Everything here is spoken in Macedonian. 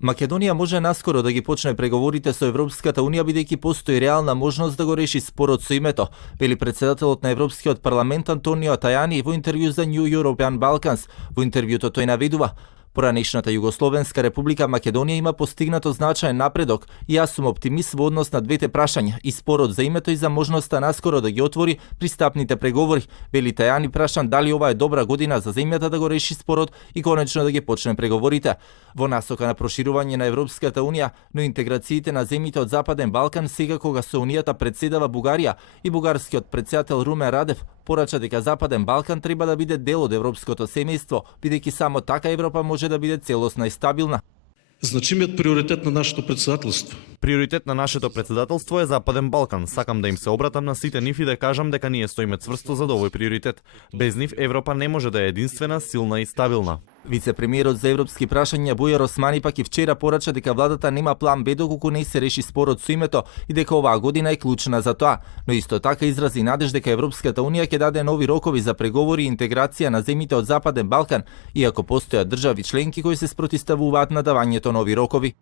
Македонија може наскоро да ги почне преговорите со Европската унија бидејќи постои реална можност да го реши спорот со името, вели претседателот на Европскиот парламент Антонио Тајани во интервју за New European Balkans. Во интервјуто тој наведува: поранешната Југословенска република Македонија има постигнато значаен напредок и јас сум оптимист во однос на двете прашања, и спорот за името и за можноста наскоро да ги отвори пристапните преговори, вели Тајани прашан дали ова е добра година за земјата да го реши спорот и конечно да ги почне преговорите. Во насока на проширување на Европската унија, но интеграциите на земјите од Западен Балкан сега кога со унијата председава Бугарија и бугарскиот претседател Румен Радев порача дека Западен Балкан треба да биде дел од европското семејство, бидејќи само така Европа може да биде целосна и стабилна. Значимиот приоритет на нашето председателство. Приоритет на нашето председателство е Западен Балкан. Сакам да им се обратам на сите нив и да кажам дека ние стоиме цврсто за овој приоритет. Без нив Европа не може да е единствена, силна и стабилна. Вице-премиерот за европски прашања Бујар Османи пак и вчера порача дека владата нема план Б доколку не се реши спорот со името и дека оваа година е клучна за тоа, но исто така изрази надеж дека Европската унија ќе даде нови рокови за преговори и интеграција на земјите од Западен Балкан, иако постојат држави членки кои се спротивставуваат на давањето нови рокови.